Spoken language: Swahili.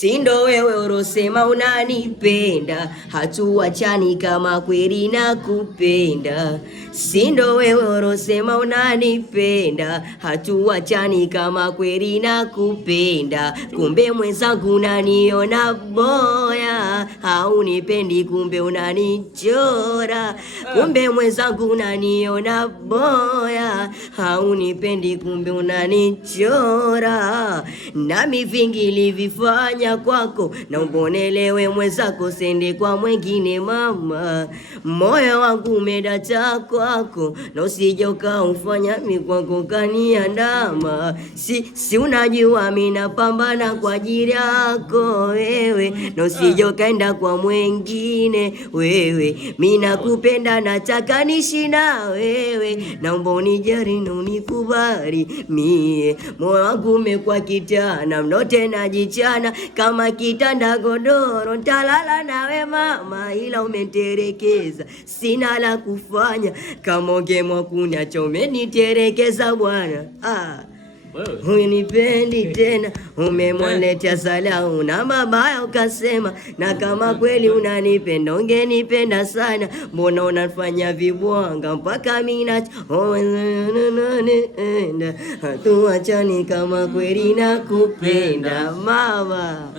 Sindo wewe urosema unanipenda, hatuachani kama kweli nakupenda. Sindo wewe urosema unanipenda, hatuachani kama kweli nakupenda. Kumbe mwenzangu unaniona boya, haunipendi kumbe unanichora. Kumbe mwenzangu unaniona boya, haunipendi kumbe unanichora. Nami vingi livifanya kwako na umbonelewe mwenzako, sende kwa mwengine mama. Moyo wangu umedata kwako na usije ukaufanya mikwako kaniandama. Si unajua mimi napambana kwa ajili yako wewe, na usije ukaenda kwa mwengine wewe. Mimi nakupenda, nataka niishi na wewe, naomba unijali na unikubali mie. Moyo wangu umekuwa kitana mnote najichana, kama kitanda godoro ntalala nawe mama, ila umeniterekeza sina la kufanya. Kama ungemwa kuniacha umeniterekeza bwana. Unipendi tena, umemwaletea salau na mabaya ukasema. Na kama kweli unanipenda ungenipenda sana, mbona unafanya vibwanga mpaka mina hatuachani kama kweli nakupenda mama.